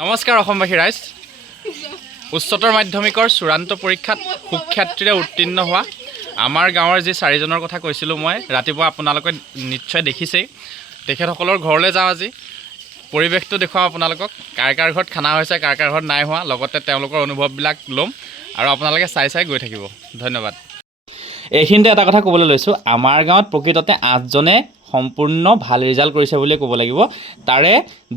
নমস্কাৰ অসমবাসী ৰাইজ উচ্চতৰ মাধ্যমিকৰ চূড়ান্ত পৰীক্ষাত সুখ্যাতিৰে উত্তীৰ্ণ হোৱা আমাৰ গাঁৱৰ যি চাৰিজনৰ কথা কৈছিলোঁ মই ৰাতিপুৱা আপোনালোকে নিশ্চয় দেখিছেই তেখেতসকলৰ ঘৰলৈ যাওঁ আজি পৰিৱেশটো দেখুৱাম আপোনালোকক কাৰ কাৰ ঘৰত খানা হৈছে কাৰ কাৰ ঘৰত নাই হোৱা লগতে তেওঁলোকৰ অনুভৱবিলাক ল'ম আৰু আপোনালোকে চাই গৈ থাকিব ধন্যবাদ এইখিনিতে এটা কথা ক'বলৈ লৈছোঁ আমাৰ গাঁৱত প্ৰকৃততে 8জনে সম্পূৰ্ণ ভাল ৰিজাল্ট কৰিছে বুলি ক'ব লাগিব তাৰে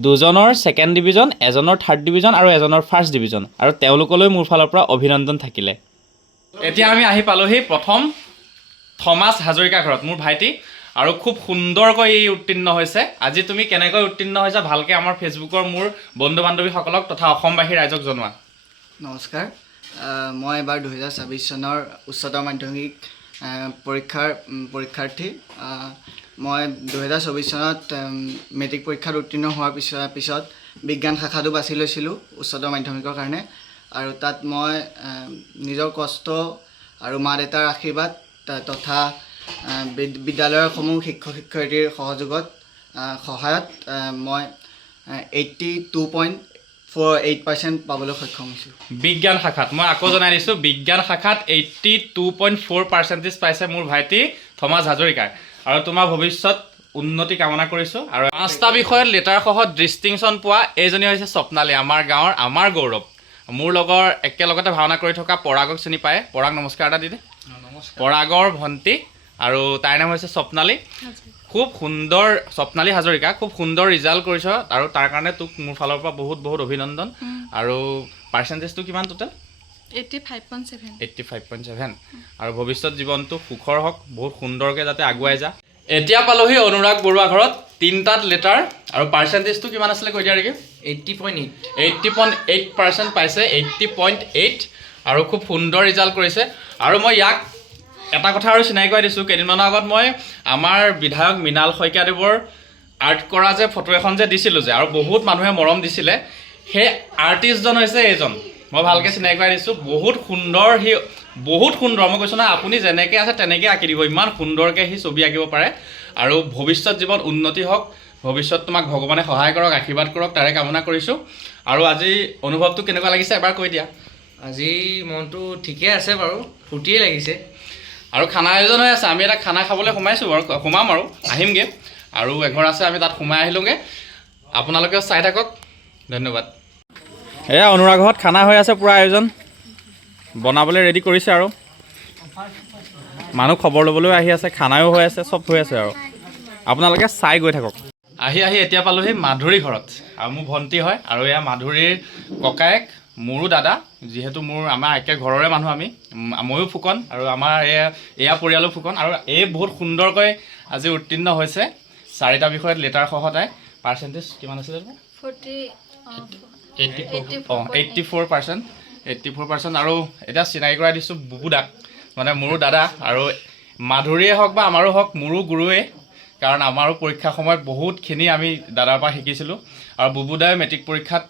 দুজনৰ ছেকেণ্ড ডিভিজন এজনৰ থাৰ্ড ডিভিজন আৰু এজনৰ ফাৰ্ষ্ট ডিভিজন আৰু তেওঁলোকলৈ মোৰ ফালৰ পৰা অভিনন্দন থাকিলে এতিয়া আমি আহি পালোহি প্ৰথম থমাছ হাজৰিকা ঘৰত মোৰ ভাইটি আৰু খুব সুন্দৰকৈ এই উত্তীৰ্ণ হৈছে আজি তুমি কেনেকৈ উত্তীৰ্ণ হৈছা ভালকৈ আমাৰ ফেচবুকৰ মোৰ বন্ধু বান্ধৱীসকলক তথা অসমবাসী ৰাইজক জনোৱা নমস্কাৰ মই এবাৰ 2026 চনৰ উচ্চতৰ মাধ্যমিক পৰীক্ষাৰ্থী মই 2024 চনত মেট্ৰিক পৰীক্ষাত উত্তীৰ্ণ হোৱাৰ পিছত বিজ্ঞান শাখাটো বাছি লৈছিলোঁ উচ্চতৰ মাধ্যমিকৰ কাৰণে আৰু তাত মই নিজৰ কষ্ট আৰু মা দেউতাৰ আশীৰ্বাদ তথা বিদ্যালয়ৰ সমূহ শিক্ষক শিক্ষয়িত্ৰীৰ সহায়ত মই 82.48% পাবলৈ সক্ষম হৈছোঁ বিজ্ঞান শাখাত মই আকৌ জনাই দিছোঁ বিজ্ঞান শাখাত 82.4% পাইছে মোৰ ভাইটি থমাছ হাজৰিকাৰ আৰু তোমাৰ ভৱিষ্যত উন্নতি কামনা কৰিছোঁ আৰু 5টা বিষয়ত লেটাৰসহ ডিষ্টিংশ্যন পোৱা এইজনী হৈছে স্বপ্নালী আমাৰ গাঁৱৰ আমাৰ গৌৰৱ মোৰ লগৰ একেলগতে ভাওনা কৰি থকা পৰাগক চিনি পায় পৰাগ নমস্কাৰ এটা দি দে পৰাগৰ ভণ্টি আৰু তাইৰ নাম হৈছে স্বপ্নালী খুব সুন্দৰ স্বপ্নালী হাজৰিকা খুব সুন্দৰ ৰিজাল্ট কৰিছ আৰু তাৰ কাৰণে তোক মোৰ ফালৰ পৰা বহুত অভিনন্দন আৰু পাৰ্চেণ্টেজটো কিমান টোটেল 85.7 আৰু ভৱিষ্যত জীৱনটো সুখৰ হওক বহুত সুন্দৰকৈ যাতে আগুৱাই যা এতিয়া পালোহি অনুৰাগ বৰুৱা ঘৰত 3টাত লেটাৰ আৰু পাৰ্চেণ্টেজটো কিমান আছিলে কৈ দিয়া নেকি 80.8% পাইছে 80.8 আৰু খুব সুন্দৰ ৰিজাল্ট কৰিছে আৰু মই ইয়াক এটা কথা আৰু চিনাকি কৰাই দিছোঁ কেইদিনমানৰ আগত মই আমাৰ বিধায়ক মৃণাল শইকীয়াদেৱৰ আৰ্ট কৰা যে ফটো এখন যে দিছিলোঁ যে আৰু বহুত মানুহে মৰম দিছিলে সেই আৰ্টিষ্টজন হৈছে এইজন মই ভালকৈ চিনাকি কৰাই দিছোঁ বহুত সুন্দৰ মই কৈছোঁ না আপুনি যেনেকৈ আছে তেনেকৈ আঁকি দিব ইমান সুন্দৰকৈ সি ছবি আঁকিব পাৰে আৰু ভৱিষ্যত জীৱন উন্নতি হওক ভৱিষ্যত তোমাক ভগৱানে সহায় কৰক আশীৰ্বাদ কৰক তাৰে কামনা কৰিছোঁ আৰু আজি অনুভৱটো কেনেকুৱা লাগিছে এবাৰ কৈ দিয়া আজি মনটো ঠিকে আছে বাৰু ফূৰ্তিয়ে লাগিছে আৰু খানা আয়োজন হৈ আছে আমি এটা খানা খাবলৈ সোমাম আৰু আহিমগৈ আৰু এঘৰ আছে আমি তাত সোমাই আহিলোঁগৈ আপোনালোকেও চাই থাকক ধন্যবাদ এয়া অনুৰাগত খানা হৈ আছে পূৰা আয়োজন বনাবলৈ ৰেডি কৰিছে আৰু মানুহ খবৰ ল'বলৈও আহি আছে খানাও হৈ আছে চব হৈ আছে আৰু আপোনালোকে চাই গৈ থাকক আহি এতিয়া পালোহি মাধুৰী ঘৰত আৰু মোৰ ভণ্টি হয় আৰু এয়া মাধুৰীৰ ককায়েক মোৰো দাদা যিহেতু আমাৰ একে ঘৰৰে মানুহ আমি ময়ো ফুকন আৰু আমাৰ এয়া পৰিয়ালো ফুকন আৰু এই বহুত সুন্দৰকৈ আজি উত্তীৰ্ণ হৈছে 4টা বিষয়ত লেটাৰ সহ তাই পাৰ্চেণ্টেজ কিমান আছিলে 84% আৰু এতিয়া চিনাকি কৰাই দিছোঁ বুবুদাক মানে মোৰো দাদা আৰু মাধুৰীয়ে হওক বা আমাৰো হওক মোৰো গুৰুৱে কাৰণ আমাৰো পৰীক্ষা সময়ত বহুতখিনি আমি দাদাৰ পৰা শিকিছিলোঁ আৰু বুবুদাই মেট্ৰিক পৰীক্ষাত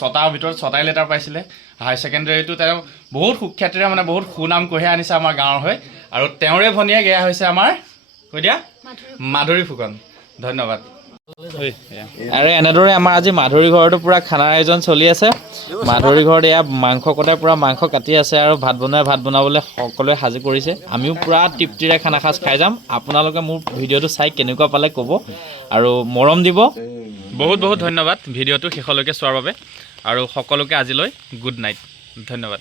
6টাৰ ভিতৰত 6টাই লেটাৰ পাইছিলে হায়াৰ ছেকেণ্ডেৰীটো তেওঁ বহুত সুখ্যাতিৰে মানে বহুত সুনাম কঢ়িয়াই আনিছে আমাৰ গাঁৱৰ হৈ আৰু তেওঁৰে ভনীয়েক এয়া হৈছে আমাৰ কৈ দিয়া মাধুৰী ফুকন ধন্যবাদ আৰু এনেদৰে আমাৰ আজি মাধুৰী ঘৰতো পূৰা খানাৰ আয়োজন চলি আছে মাধুৰী ঘৰত এয়া মাংস কটাই পূৰা মাংস কাটি আছে আৰু ভাত বনাবলৈ সকলোৱে সাজু কৰিছে আমিও পূৰা তৃপ্তিৰে খানা সাজ খাই যাম আপোনালোকে মোৰ ভিডিঅ'টো চাই কেনেকুৱা পালে ক'ব আৰু মৰম দিব বহুত ধন্যবাদ ভিডিঅ'টো শেষলৈকে চোৱাৰ বাবে আৰু সকলোকে আজিলৈ গুড নাইট ধন্যবাদ